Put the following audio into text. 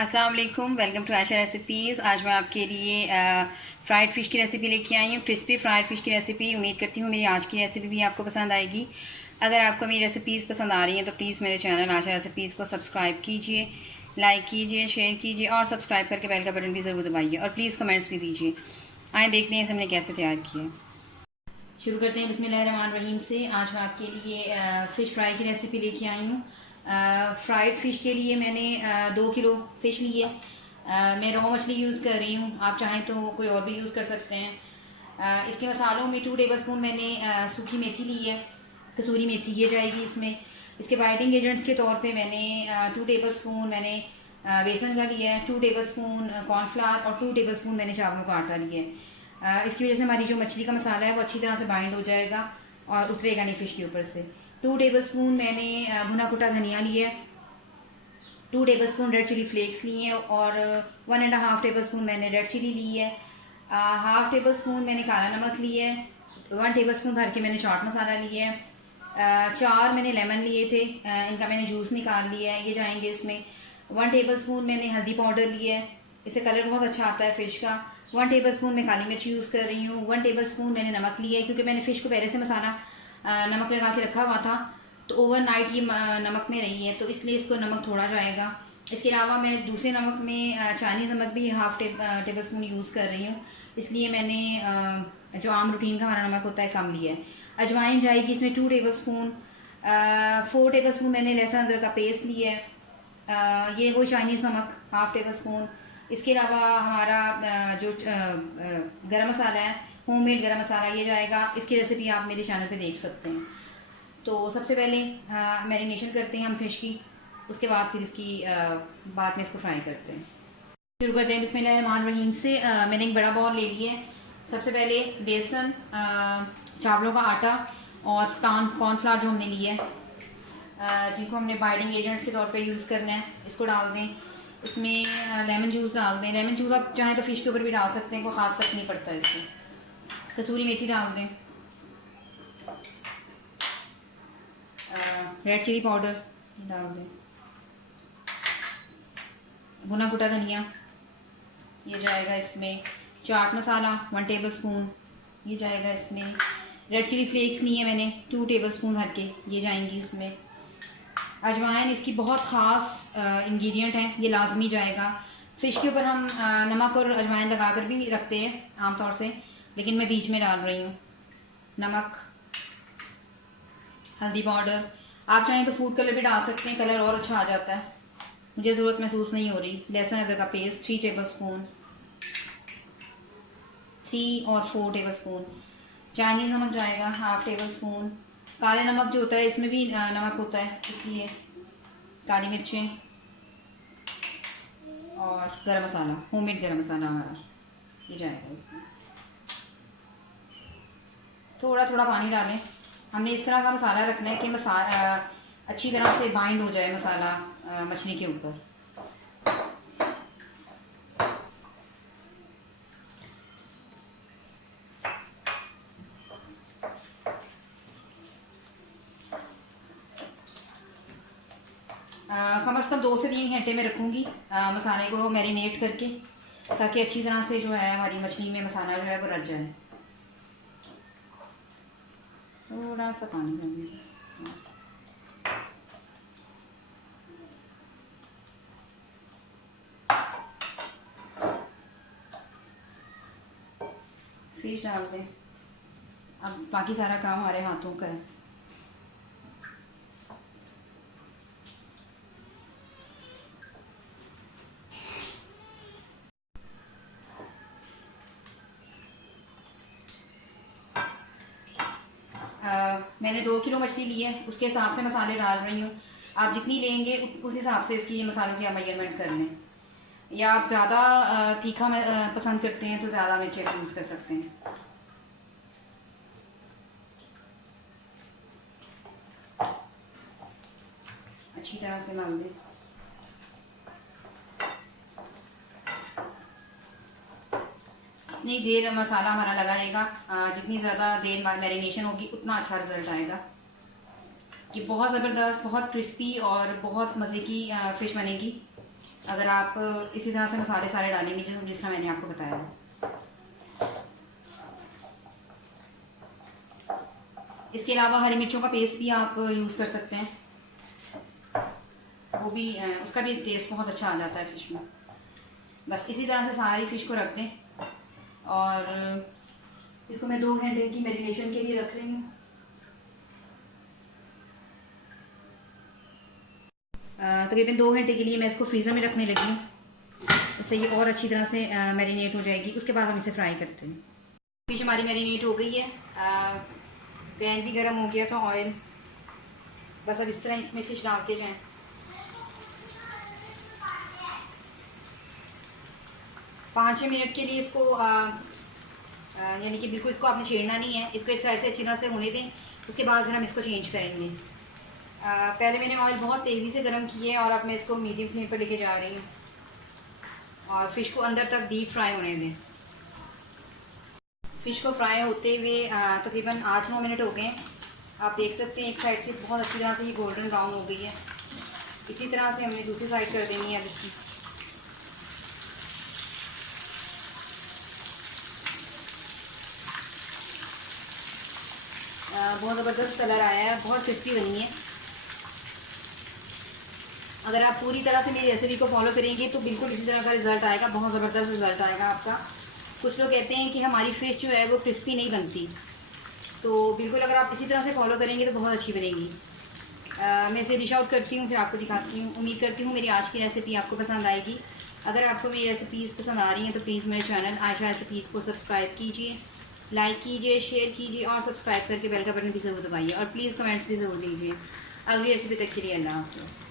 अस्सलाम वालेकुम, welcome to Ayesha recipes. आज मैं आपके लिए फ़्राइड फ़िश की रेसिपी लेके आई हूँ, क्रिस्पी फ़्राइड फ़िश की रेसिपी। उम्मीद करती हूँ मेरी आज की रेसिपी भी आपको पसंद आएगी। अगर आपको मेरी रेसिपीज़ पसंद आ रही हैं तो प्लीज़ मेरे चैनल आयशा रेसिपीज़ को सब्सक्राइब कीजिए, लाइक कीजिए, शेयर कीजिए और सब्सक्राइब करके बेल का बटन भी ज़रूर दबाइए और प्लीज़ कमेंट्स भी दीजिए। आए देखते हैं इसे हमने कैसे तैयार किया है। शुरू करते हैं बिस्मिल्लाहिर्रहमानिर्रहीम से। आज मैं आपके लिए फ़िश फ्राई की रेसिपी लेके आई हूँ। फ्राइड फ़िश के लिए मैंने 2 किलो फ़िश ली है। मैं रॉ मछली यूज़ कर रही हूँ, आप चाहें तो कोई और भी यूज़ कर सकते हैं। इसके मसालों में 2 टेबलस्पून मैंने सूखी मेथी ली है, कसूरी मेथी ये जाएगी इसमें। इसके बाइंडिंग एजेंट्स के तौर पे मैंने 2 टेबलस्पून मैंने बेसन का लिया है, 2 टेबलस्पून कॉर्नफ्लावर और 2 टेबलस्पून मैंने चावलों का आटा लिया है। इसकी वजह से हमारी जो मछली का मसाला है वो अच्छी तरह से बाइंड हो जाएगा और उतरेगा नहीं फ़िश के ऊपर से। 2 टेबलस्पून मैंने भुना कुटा धनिया लिया है, 2 टेबलस्पून रेड चिली फ्लेक्स लिए हैं और 1.5 टेबलस्पून मैंने रेड चिली ली है। हाफ टेबल स्पून मैंने काला नमक लिया है, 1 टेबलस्पून भर के मैंने चाट मसाला लिया है। 4 मैंने लेमन लिए थे, इनका मैंने जूस निकाल लिया है, ये जाएंगे इसमें। 1 टेबलस्पून मैंने हल्दी पाउडर लिया है, इससे कलर बहुत अच्छा आता है फ़िश का। 1 टेबलस्पून मैं काली मिर्च यूज़ कर रही हूँ। 1 टेबलस्पून मैंने नमक लिया है, क्योंकि मैंने फ़िश को पहले से मसाला नमक लगा के रखा हुआ था, तो ओवरनाइट ये नमक में रही है, तो इसलिए इसको नमक थोड़ा जाएगा। इसके अलावा मैं दूसरे नमक में चाइनीज़ नमक भी हाफ टेबल स्पून यूज़ कर रही हूँ, इसलिए मैंने जो आम रूटीन का हमारा नमक होता है कम लिया है। अजवाइन जाएगी इसमें 2 टेबल स्पून। 4 टेबल स्पून मैंने लहसुन अदरक का पेस्ट लिया है, ये वो चाइनीज़ नमक हाफ टेबल स्पून। इसके अलावा हमारा जो गरम मसाला है, होममेड गरम मसाला, ये जाएगा। इसकी रेसिपी आप मेरे चैनल पे देख सकते हैं। तो सबसे पहले मैरिनेशन करते हैं हम फ़िश की, उसके बाद फिर इसकी बाद में इसको फ्राई करते हैं। शुरू करते हैं बिस्मिल्लाहिर्रहमानिर्रहीम से। मैंने एक बड़ा बाउल ले लिया है। सबसे पहले बेसन, चावलों का आटा और कॉर्नफ्लावर जो हमने लिया है, जिनको हमने बाइंडिंग एजेंट्स के तौर पे यूज़ करना है, इसको डाल दें। इसमें लेमन जूस डाल दें, लेमन जूस आप चाहें तो फ़िश के ऊपर भी डाल सकते हैं, कोई ख़ास फर्क नहीं पड़ता इससे। कसूरी मेथी डाल दें, रेड चिली पाउडर डाल दें, भुना कुटा धनिया ये जाएगा इसमें। चाट मसाला 1 टेबल स्पून ये जाएगा इसमें। रेड चिली फ्लेक्स लिए मैंने 2 टेबल स्पून भर के, ये जाएंगी इसमें। अजवाइन इसकी बहुत ख़ास इंग्रेडिएंट है, ये लाजमी जाएगा। फ़िश के ऊपर हम नमक और अजवाइन लगा कर भी रखते हैं आमतौर से, लेकिन मैं बीच में डाल रही हूँ। नमक, हल्दी पाउडर, आप चाहें तो फूड कलर भी डाल सकते हैं, कलर और अच्छा आ जाता है, मुझे ज़रूरत महसूस नहीं हो रही। लहसुन अदरक का पेस्ट 3 टेबल स्पून, 3 और 4 टेबल स्पून। चाइनीज़ नमक जाएगा हाफ टेबल स्पून। काले नमक जो होता है इसमें भी नमक होता है, इसलिए काली मिर्चें और गरम मसाला, होममेड गरम मसाला हमारा, ये जाएगा इसमें। थोड़ा थोड़ा पानी डालें। हमने इस तरह का मसाला रखना है कि मसाला अच्छी तरह से बाइंड हो जाए मसाला मछली के ऊपर। कम से कम 2 से 3 घंटे में रखूँगी मसाले को मैरिनेट करके, ताकि अच्छी तरह से जो है हमारी मछली में मसाला जो है वो रच जाए। थोड़ा सा पानी डालेंगे। फिश डाल दें। अब बाकी सारा काम हमारे हाथों का है। मैंने 2 किलो मछली ली है, उसके हिसाब से मसाले डाल रही हूँ। आप जितनी लेंगे उस हिसाब से इसकी मसालों की आप मेजरमेंट कर लें, या आप ज़्यादा तीखा पसंद करते हैं तो ज़्यादा मिर्चें यूज़ कर सकते हैं। अच्छी तरह से डाल दें। जितनी देर मसाला हमारा लगाएगा, जितनी ज़्यादा देर मैरिनेशन होगी, उतना अच्छा रिजल्ट आएगा। ये बहुत ज़बरदस्त, बहुत क्रिस्पी और बहुत मज़े की फ़िश बनेगी। अगर आप इसी तरह से मसाले सारे डालेंगे जिस तरह मैंने आपको बताया। इसके अलावा हरी मिर्चों का पेस्ट भी आप यूज़ कर सकते हैं, वो भी उसका भी टेस्ट बहुत अच्छा आ जाता है फ़िश में। बस इसी तरह से सारी फ़िश को रख दें और इसको मैं 2 घंटे की मैरिनेशन के लिए रख रही हूँ। तकरीबन 2 घंटे के लिए मैं इसको फ्रीज़र में रखने लगी हूँ, उससे ये और अच्छी तरह से मैरिनेट हो जाएगी। उसके बाद हम इसे फ्राई करते हैं। फ़िश हमारी मैरिनेट हो गई है, पैन भी गर्म हो गया था, ऑयल। बस अब इस तरह इसमें फ़िश डालते जाएं। पाँच 6 मिनट के लिए इसको यानी कि बिल्कुल इसको आपने छेड़ना नहीं है, इसको एक साइड से अच्छी तरह से होने दें। उसके बाद फिर हम इसको चेंज करेंगे। पहले मैंने ऑयल बहुत तेज़ी से गर्म किया है और अब मैं इसको मीडियम फ्लेम पर लेके जा रही हूँ और फ़िश को अंदर तक डीप फ्राई होने दें। फ़िश को फ्राई होते हुए तकरीबन 8-9 मिनट हो गए। आप देख सकते हैं एक साइड से बहुत अच्छी तरह से ये गोल्डन ब्राउन हो गई है। इसी तरह से हमने दूसरी साइड कर देनी है अब इसकी। बहुत ज़बरदस्त कलर आया है, बहुत क्रिस्पी बनी है। अगर आप पूरी तरह से मेरी रेसिपी को फॉलो करेंगे तो बिल्कुल इसी तरह का रिज़ल्ट आएगा, बहुत ज़बरदस्त रिज़ल्ट आएगा आपका। कुछ लोग कहते हैं कि हमारी फ़िश जो है वो क्रिस्पी नहीं बनती, तो बिल्कुल अगर आप इसी तरह से फॉलो करेंगे तो बहुत अच्छी बनेगी। मैं इसे डिश आउट करती हूँ, फिर आपको दिखाती हूँ। उम्मीद करती हूँ मेरी आज की रेसिपी आपको पसंद आएगी। अगर आपको मेरी रेसिपीज़ पसंद आ रही हैं तो प्लीज़ मेरे चैनल आयशा रेसिपीज़ को सब्सक्राइब कीजिए, लाइक कीजिए, शेयर कीजिए और सब्सक्राइब करके बेल का बटन भी ज़रूर दबाइए और प्लीज़ कमेंट्स भी ज़रूर दीजिए। अगली रेसिपी तक के लिए अल्लाह हाफ़िज़।